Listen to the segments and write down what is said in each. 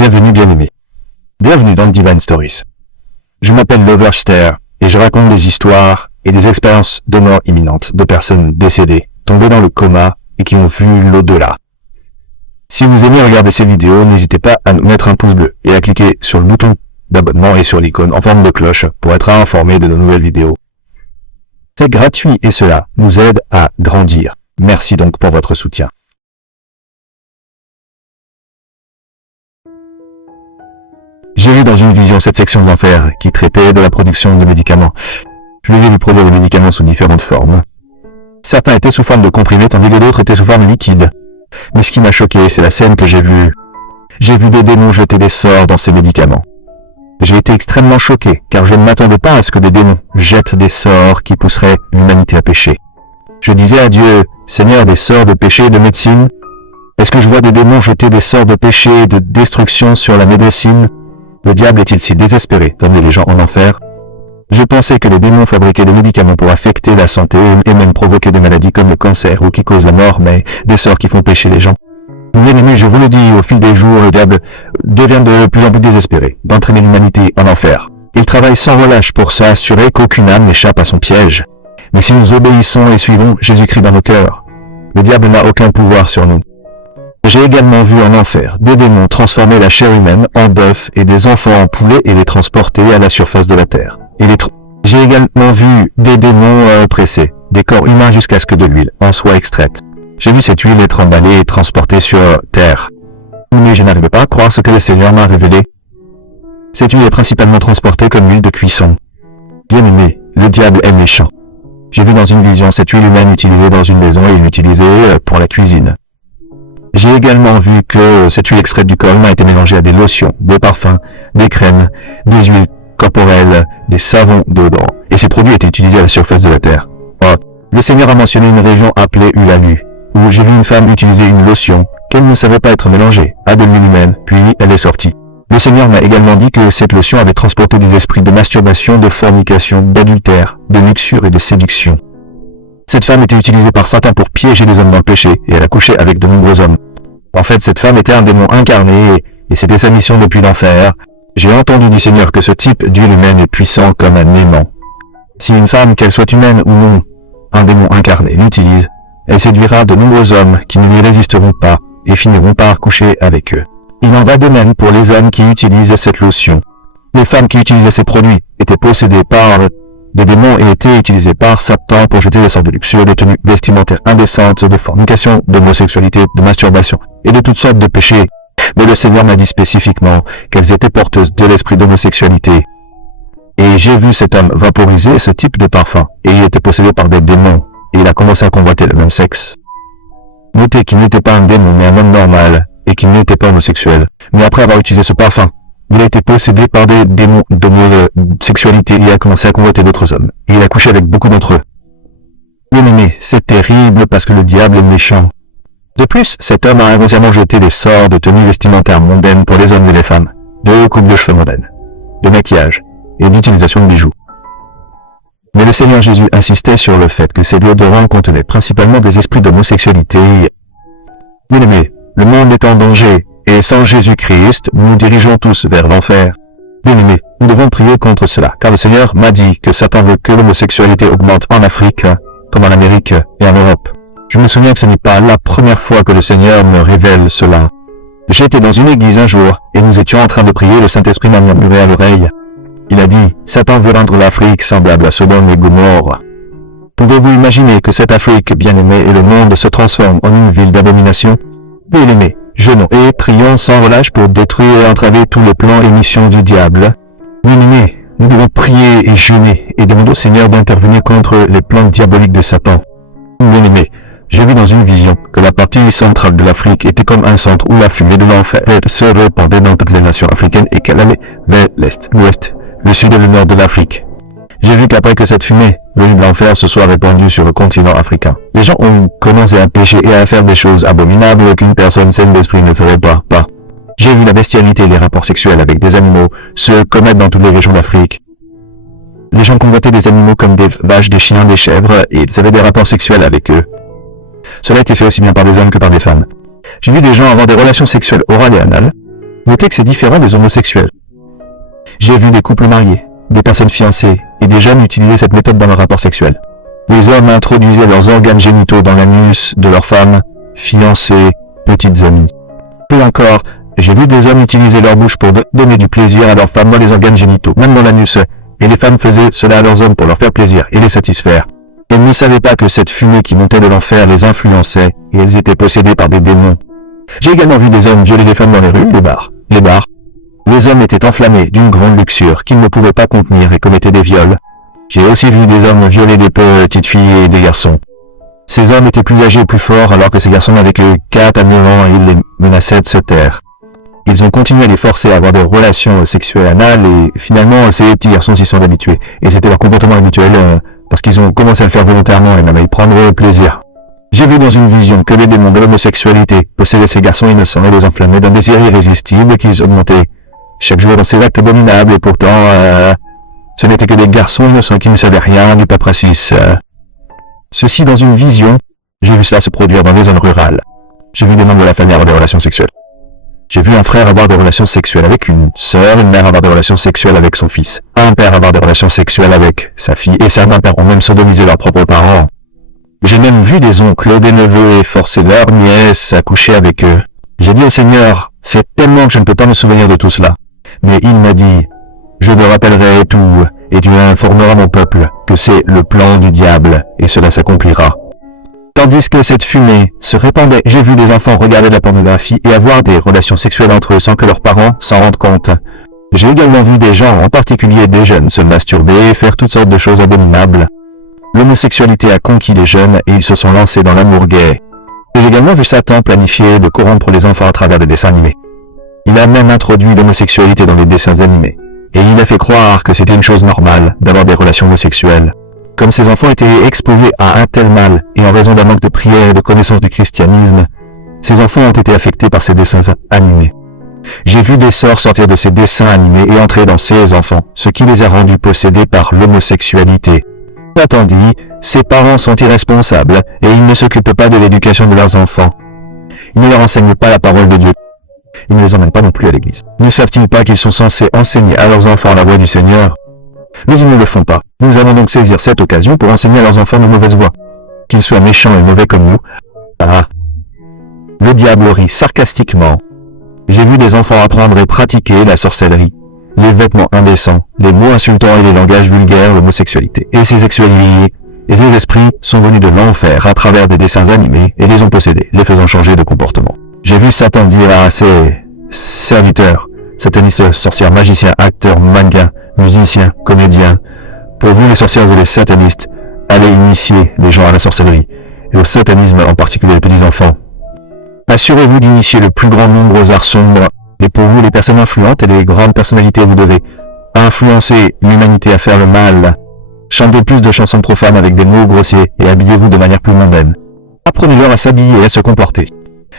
Bienvenue bien-aimés. Bienvenue dans Divine Stories. Je m'appelle Loverster et je raconte des histoires et des expériences de mort imminente de personnes décédées, tombées dans le coma et qui ont vu l'au-delà. Si vous aimez regarder ces vidéos, n'hésitez pas à nous mettre un pouce bleu et à cliquer sur le bouton d'abonnement et sur l'icône en forme de cloche pour être informé de nos nouvelles vidéos. C'est gratuit et cela nous aide à grandir. Merci donc pour votre soutien. J'ai vu dans une vision cette section de l'enfer qui traitait de la production de médicaments. Je les ai vus produire des médicaments sous différentes formes. Certains étaient sous forme de comprimés tandis que d'autres étaient sous forme liquide. Mais ce qui m'a choqué, c'est la scène que j'ai vue. J'ai vu des démons jeter des sorts dans ces médicaments. J'ai été extrêmement choqué, car je ne m'attendais pas à ce que des démons jettent des sorts qui pousseraient l'humanité à pécher. Je disais à Dieu, Seigneur, des sorts de péché et de médecine? Est-ce que je vois des démons jeter des sorts de péché et de destruction sur la médecine? Le diable est-il si désespéré d'amener les gens en enfer? Je pensais que les démons fabriquaient des médicaments pour affecter la santé et même provoquer des maladies comme le cancer ou qui causent la mort, mais des sorts qui font pécher les gens. Bien aimé, je vous le dis, au fil des jours, le diable devient de plus en plus désespéré d'entraîner l'humanité en enfer. Il travaille sans relâche pour s'assurer qu'aucune âme n'échappe à son piège. Mais si nous obéissons et suivons Jésus-Christ dans nos cœurs, le diable n'a aucun pouvoir sur nous. J'ai également vu en enfer des démons transformer la chair humaine en bœuf et des enfants en poulets et les transporter à la surface de la terre. J'ai également vu des démons presser des corps humains jusqu'à ce que de l'huile en soit extraite. J'ai vu cette huile être emballée et transportée sur terre. Mais je n'arrivais pas à croire ce que le Seigneur m'a révélé. Cette huile est principalement transportée comme huile de cuisson. Bien aimé, le diable est méchant. J'ai vu dans une vision cette huile humaine utilisée dans une maison et l'utiliser pour la cuisine. J'ai également vu que cette huile extraite du corps a été mélangée à des lotions, des parfums, des crèmes, des huiles corporelles, des savons déodorants. Et ces produits étaient utilisés à la surface de la terre. Oh, le Seigneur a mentionné une région appelée Ulalu, où j'ai vu une femme utiliser une lotion qu'elle ne savait pas être mélangée à de l'huile humaine, puis elle est sortie. Le Seigneur m'a également dit que cette lotion avait transporté des esprits de masturbation, de fornication, d'adultère, de luxure et de séduction. Cette femme était utilisée par Satan pour piéger les hommes dans le péché, et elle a couché avec de nombreux hommes. En fait, cette femme était un démon incarné, et c'était sa mission depuis l'enfer. J'ai entendu du Seigneur que ce type d'huile humaine est puissant comme un aimant. Si une femme, qu'elle soit humaine ou non, un démon incarné l'utilise, elle séduira de nombreux hommes qui ne lui résisteront pas, et finiront par coucher avec eux. Il en va de même pour les hommes qui utilisent cette lotion. Les femmes qui utilisaient ces produits étaient possédées par des démons et étaient utilisés par Satan pour jeter des sortes de luxure, de tenues vestimentaires indécentes, de fornication, d'homosexualité, de masturbation et de toutes sortes de péchés. Mais le Seigneur m'a dit spécifiquement qu'elles étaient porteuses de l'esprit d'homosexualité. Et j'ai vu cet homme vaporiser ce type de parfum, et il était possédé par des démons, et il a commencé à convoiter le même sexe. Notez qu'il n'était pas un démon, mais un homme normal, et qu'il n'était pas homosexuel. Mais après avoir utilisé ce parfum, il a été possédé par des démons d'homosexualité et a commencé à convoiter d'autres hommes. Et il a couché avec beaucoup d'entre eux. Bien aimé, c'est terrible parce que le diable est méchant. De plus, cet homme a inconsciemment jeté des sorts de tenues vestimentaires mondaines pour les hommes et les femmes, de coupe de cheveux mondaines, de maquillage et d'utilisation de bijoux. Mais le Seigneur Jésus insistait sur le fait que ces déodorants contenaient principalement des esprits d'homosexualité. Bien aimé, le monde est en danger. Et sans Jésus-Christ, nous nous dirigeons tous vers l'enfer. Bien aimé, nous devons prier contre cela, car le Seigneur m'a dit que Satan veut que l'homosexualité augmente en Afrique, comme en Amérique et en Europe. Je me souviens que ce n'est pas la première fois que le Seigneur me révèle cela. J'étais dans une église un jour, et nous étions en train de prier, le Saint-Esprit m'a murmuré à l'oreille. Il a dit, Satan veut rendre l'Afrique semblable à Sodome et Gomorrhe. Pouvez-vous imaginer que cette Afrique bien-aimée et le monde se transforment en une ville d'abomination? Bien aimé, jeûnons et prions sans relâche pour détruire et entraver tous les plans et missions du diable. Bien-aimés, nous devons prier et jeûner et demander au Seigneur d'intervenir contre les plans diaboliques de Satan. Bien-aimés, j'ai vu dans une vision que la partie centrale de l'Afrique était comme un centre où la fumée de l'enfer se répandait dans toutes les nations africaines et qu'elle allait vers l'Est, l'Ouest, le Sud et le Nord de l'Afrique. J'ai vu qu'après que cette fumée venue de l'enfer se soit répandue sur le continent africain, les gens ont commencé à pécher et à faire des choses abominables qu'une personne saine d'esprit ne ferait pas. J'ai vu la bestialité et les rapports sexuels avec des animaux se commettre dans toutes les régions d'Afrique. Les gens convoitaient des animaux comme des vaches, des chiens, des chèvres, et ils avaient des rapports sexuels avec eux. Cela a été fait aussi bien par des hommes que par des femmes. J'ai vu des gens avoir des relations sexuelles orales et anales, Notez que c'est différent des homosexuels. J'ai vu des couples mariés, des personnes fiancées et des jeunes utiliser cette méthode dans leur rapport sexuel. Les hommes introduisaient leurs organes génitaux dans l'anus de leurs femmes, fiancées, petites amies. Plus encore, j'ai vu des hommes utiliser leur bouche pour donner du plaisir à leurs femmes dans les organes génitaux, même dans l'anus, et les femmes faisaient cela à leurs hommes pour leur faire plaisir et les satisfaire. Elles ne savaient pas que cette fumée qui montait de l'enfer les influençait et elles étaient possédées par des démons. J'ai également vu des hommes violer des femmes dans les rues, les bars. Les hommes étaient enflammés d'une grande luxure qu'ils ne pouvaient pas contenir et commettaient des viols. J'ai aussi vu des hommes violer des petites filles et des garçons. Ces hommes étaient plus âgés et plus forts alors que ces garçons n'avaient que 4 à 9 ans et ils les menaçaient de se taire. Ils ont continué à les forcer à avoir des relations sexuelles anales et finalement ces petits garçons s'y sont habitués. Et c'était leur comportement habituel parce qu'ils ont commencé à le faire volontairement et même à y prendre plaisir. J'ai vu dans une vision que les démons de l'homosexualité possédaient ces garçons innocents et les enflammaient d'un désir irrésistible qu'ils augmentaient chaque jour dans ces actes abominables et pourtant ce n'étaient que des garçons innocents qui ne savaient rien du paperacis. Ceci dans une vision, j'ai vu cela se produire dans des zones rurales. J'ai vu des membres de la famille avoir des relations sexuelles. J'ai vu un frère avoir des relations sexuelles avec une sœur, une mère avoir des relations sexuelles avec son fils, un père avoir des relations sexuelles avec sa fille, et certains pères ont même sodomisé leurs propres parents. J'ai même vu des oncles, des neveux et forcer leurs nièces à coucher avec eux. J'ai dit au Seigneur, c'est tellement que je ne peux pas me souvenir de tout cela. Mais il m'a dit, je te rappellerai tout, et tu informeras mon peuple que c'est le plan du diable, et cela s'accomplira. Tandis que cette fumée se répandait, j'ai vu des enfants regarder de la pornographie et avoir des relations sexuelles entre eux sans que leurs parents s'en rendent compte. J'ai également vu des gens, en particulier des jeunes, se masturber et faire toutes sortes de choses abominables. L'homosexualité a conquis les jeunes et ils se sont lancés dans l'amour gay. J'ai également vu Satan planifier de corrompre les enfants à travers des dessins animés. Il a même introduit l'homosexualité dans les dessins animés. Et il a fait croire que c'était une chose normale d'avoir des relations homosexuelles. Comme ces enfants étaient exposés à un tel mal, et en raison d'un manque de prière et de connaissance du christianisme, ces enfants ont été affectés par ces dessins animés. J'ai vu des sorts sortir de ces dessins animés et entrer dans ces enfants, ce qui les a rendus possédés par l'homosexualité. Satan dit, ces parents sont irresponsables, et ils ne s'occupent pas de l'éducation de leurs enfants. Ils ne leur enseignent pas la parole de Dieu. Ils ne les emmènent pas non plus à l'église. Ne savent-ils pas qu'ils sont censés enseigner à leurs enfants la voie du Seigneur? Mais ils ne le font pas. Nous allons donc saisir cette occasion pour enseigner à leurs enfants de mauvaise voie. Qu'ils soient méchants et mauvais comme nous. Ah! Le diable rit sarcastiquement. J'ai vu des enfants apprendre et pratiquer la sorcellerie, les vêtements indécents, les mots insultants et les langages vulgaires, l'homosexualité. Et ces sexualités et ces esprits sont venus de l'enfer à travers des dessins animés et les ont possédés, les faisant changer de comportement. J'ai vu Satan dire à ses serviteurs, satanistes, sorcières, magiciens, acteurs, mannequins, musiciens, comédiens, pour vous les sorcières et les satanistes, allez initier les gens à la sorcellerie, et au satanisme en particulier les petits enfants. Assurez-vous d'initier le plus grand nombre aux arts sombres, et pour vous les personnes influentes et les grandes personnalités, vous devez influencer l'humanité à faire le mal. Chantez plus de chansons profanes avec des mots grossiers, et habillez-vous de manière plus mondaine. Apprenez-leur à s'habiller et à se comporter.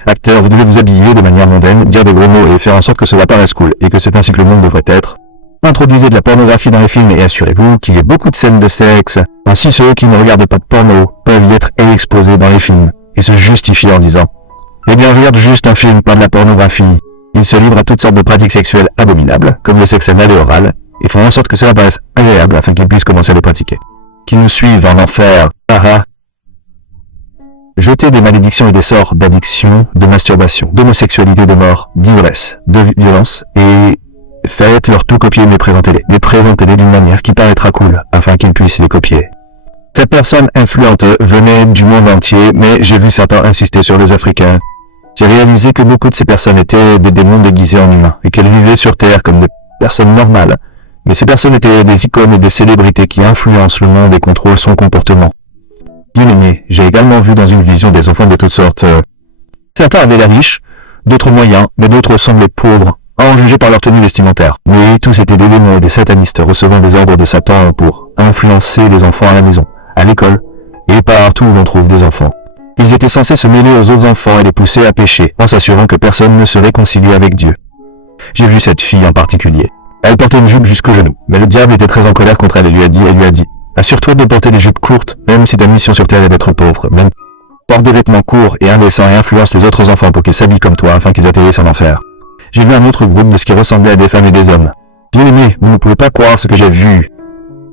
Acteurs, vous devez vous habiller de manière mondaine, dire de gros mots et faire en sorte que cela paraisse cool, et que c'est ainsi que le monde devrait être. Introduisez de la pornographie dans les films et assurez-vous qu'il y ait beaucoup de scènes de sexe. Ainsi ceux qui ne regardent pas de porno peuvent y être exposés dans les films, et se justifier en disant « Eh bien, je regarde juste un film, pas de la pornographie ». Ils se livrent à toutes sortes de pratiques sexuelles abominables, comme le sexe anal et oral, et font en sorte que cela paraisse agréable afin qu'ils puissent commencer à les pratiquer. Qu'ils nous suivent en enfer. Jetez des malédictions et des sorts d'addiction, de masturbation, d'homosexualité, de mort, d'ivresse, de violence, et faites-leur tout copier mais présentez-les. Mais présentez-les d'une manière qui paraîtra cool, afin qu'ils puissent les copier. Cette personne influente venait du monde entier, mais j'ai vu Satan insister sur les Africains. J'ai réalisé que beaucoup de ces personnes étaient des démons déguisés en humains, et qu'elles vivaient sur Terre comme des personnes normales. Mais ces personnes étaient des icônes et des célébrités qui influencent le monde et contrôlent son comportement. Bien aimé, j'ai également vu dans une vision des enfants de toutes sortes. Certains avaient l'air riches, d'autres moyens, mais d'autres semblaient pauvres, à en juger par leur tenue vestimentaire. Mais tous étaient des démons et des satanistes recevant des ordres de Satan pour influencer les enfants à la maison, à l'école, et partout où l'on trouve des enfants. Ils étaient censés se mêler aux autres enfants et les pousser à pécher, en s'assurant que personne ne se réconciliait avec Dieu. J'ai vu cette fille en particulier. Elle portait une jupe jusqu'aux genoux, mais le diable était très en colère contre elle et lui a dit, assure-toi de porter des jupes courtes, même si ta mission sur Terre est d'être pauvre. Même porte des vêtements courts et indécents et influence les autres enfants pour qu'ils s'habillent comme toi afin qu'ils atterrissent en enfer. j'ai vu un autre groupe de ce qui ressemblait à des femmes et des hommes. Bien aimé, vous ne pouvez pas croire ce que j'ai vu.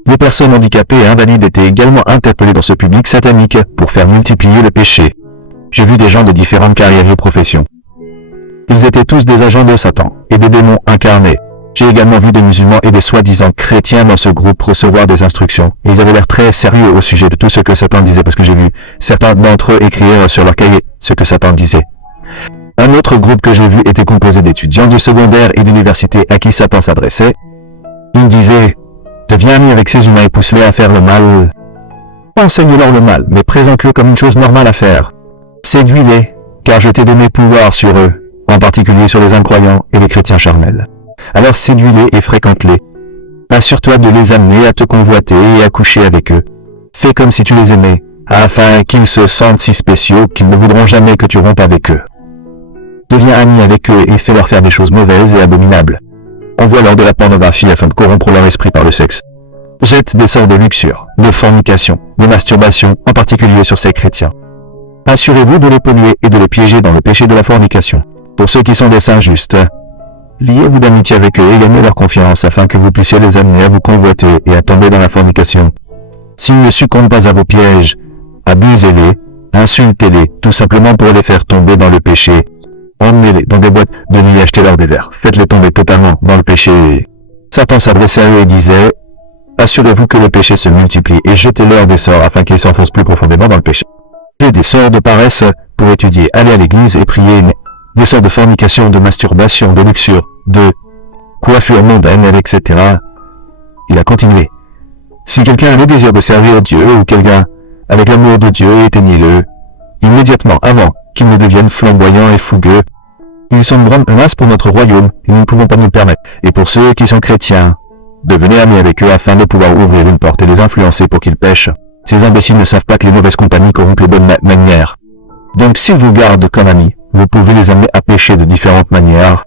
Les personnes handicapées et invalides étaient également interpellées dans ce public satanique pour faire multiplier le péché. J'ai vu des gens de différentes carrières et professions. Ils étaient tous des agents de Satan et des démons incarnés. J'ai également vu des musulmans et des soi-disant chrétiens dans ce groupe recevoir des instructions. Et ils avaient l'air très sérieux au sujet de tout ce que Satan disait, parce que j'ai vu certains d'entre eux écrire sur leur cahier ce que Satan disait. Un autre groupe que j'ai vu était composé d'étudiants du secondaire et d'université à qui Satan s'adressait. Il disait « Deviens ami avec ces humains et pousse-les à faire le mal. Enseigne-leur le mal, mais présente-le comme une chose normale à faire. Séduis-les, car je t'ai donné pouvoir sur eux, en particulier sur les incroyants et les chrétiens charnels. Alors séduis-les et fréquente-les. Assure-toi de les amener à te convoiter et à coucher avec eux. Fais comme si tu les aimais, afin qu'ils se sentent si spéciaux qu'ils ne voudront jamais que tu rompes avec eux. Deviens ami avec eux et fais-leur faire des choses mauvaises et abominables. Envoie-leur de la pornographie afin de corrompre leur esprit par le sexe. Jette des sorts de luxure, de fornication, de masturbation, en particulier sur ces chrétiens. Assurez-vous de les polluer et de les piéger dans le péché de la fornication. Pour ceux qui sont des saints justes, liez-vous d'amitié avec eux et gagnez leur confiance afin que vous puissiez les amener à vous convoiter et à tomber dans la fornication. S'ils ne succombent pas à vos pièges, abusez-les, insultez-les, tout simplement pour les faire tomber dans le péché. Emmenez-les dans des boîtes de nuit et achetez-leur des verres. Faites-les tomber totalement dans le péché. Satan s'adressait à eux et disait « Assurez-vous que le péché se multiplie et jetez-leur des sorts afin qu'ils s'enfoncent plus profondément dans le péché. » J'ai des sorts de paresse pour étudier, aller à l'église et prier, mais des sorts de fornication, de masturbation, de luxure, de coiffure mondaine, etc. Il a continué. Si quelqu'un a le désir de servir Dieu ou quelqu'un avec l'amour de Dieu, éteignez-le immédiatement avant qu'ils ne deviennent flamboyants et fougueux. Ils sont une grande menace pour notre royaume et nous ne pouvons pas nous le permettre. Et pour ceux qui sont chrétiens, devenez amis avec eux afin de pouvoir ouvrir une porte et les influencer pour qu'ils pêchent. Ces imbéciles ne savent pas que les mauvaises compagnies corrompent les bonnes manières. Donc s'ils vous gardent comme amis, vous pouvez les amener à pécher de différentes manières.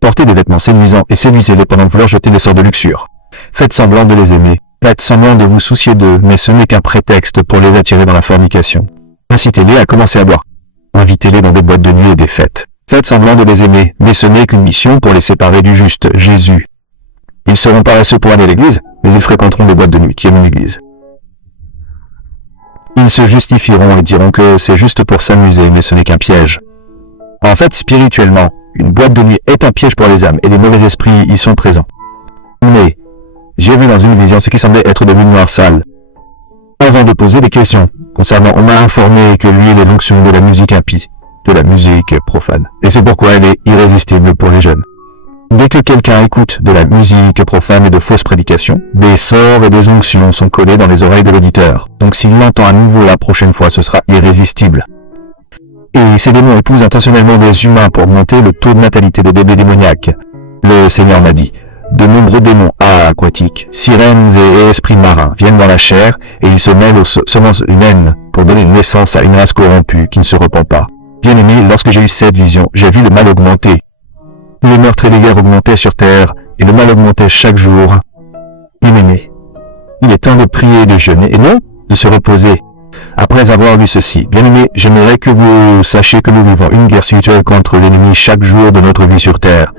Portez des vêtements séduisants et séduisez-les pendant que vous leur jetez des sorts de luxure. Faites semblant de les aimer. Faites semblant de vous soucier d'eux, mais ce n'est qu'un prétexte pour les attirer dans la fornication. Incitez-les à commencer à boire. Invitez-les dans des boîtes de nuit et des fêtes. Faites semblant de les aimer, mais ce n'est qu'une mission pour les séparer du juste, Jésus. Ils seront paresseux pour aller à l'église, mais ils fréquenteront des boîtes de nuit qui aiment l'église. Ils se justifieront et diront que c'est juste pour s'amuser, mais ce n'est qu'un piège. En fait, spirituellement, une boîte de nuit est un piège pour les âmes et les mauvais esprits y sont présents. Mais, j'ai vu dans une vision ce qui semblait être de l'huile noire sale. Avant de poser des questions concernant, on m'a informé que l'huile est l'onction de la musique impie, de la musique profane. Et c'est pourquoi elle est irrésistible pour les jeunes. Dès que quelqu'un écoute de la musique profane et de fausses prédications, des sorts et des onctions sont collés dans les oreilles de l'auditeur. Donc s'il l'entend à nouveau la prochaine fois, ce sera irrésistible. Et ces démons épousent intentionnellement des humains pour augmenter le taux de natalité des bébés démoniaques. Le Seigneur m'a dit, de nombreux démons aquatiques, sirènes et esprits marins viennent dans la chair et ils se mêlent aux semences humaines pour donner naissance à une race corrompue qui ne se repent pas. Bien aimé, lorsque j'ai eu cette vision, j'ai vu le mal augmenter. Les meurtres et les guerres augmentaient sur terre et le mal augmentait chaque jour. Bien aimé, il est temps de prier et de jeûner et non de se reposer. Après avoir lu ceci, bien aimé, j'aimerais que vous sachiez que nous vivons une guerre spirituelle contre l'ennemi chaque jour de notre vie sur terre.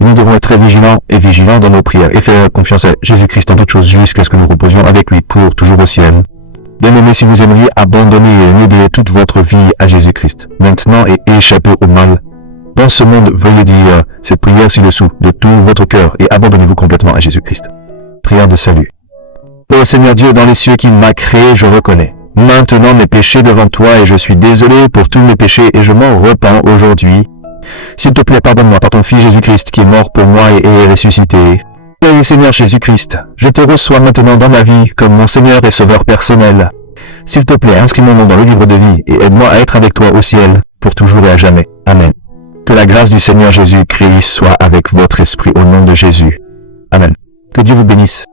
Nous devons être très vigilants dans nos prières et faire confiance à Jésus-Christ en toutes choses jusqu'à ce que nous reposions avec lui pour toujours au ciel. Bien aimé, si vous aimeriez abandonner et dédier toute votre vie à Jésus-Christ, maintenant et échapper au mal, dans ce monde, veuillez dire cette prière ci-dessous de tout votre cœur et abandonnez-vous complètement à Jésus-Christ. Prière de salut. Ô Seigneur Dieu, dans les cieux qui m'a créé, je reconnais maintenant mes péchés devant toi et je suis désolé pour tous mes péchés et je m'en repens aujourd'hui. S'il te plaît, pardonne-moi par ton Fils Jésus-Christ qui est mort pour moi et est ressuscité. Et Seigneur Jésus-Christ, je te reçois maintenant dans ma vie comme mon Seigneur et Sauveur personnel. S'il te plaît, inscris mon nom dans le livre de vie et aide-moi à être avec toi au ciel, pour toujours et à jamais. Amen. Que la grâce du Seigneur Jésus-Christ soit avec votre esprit au nom de Jésus. Amen. Que Dieu vous bénisse.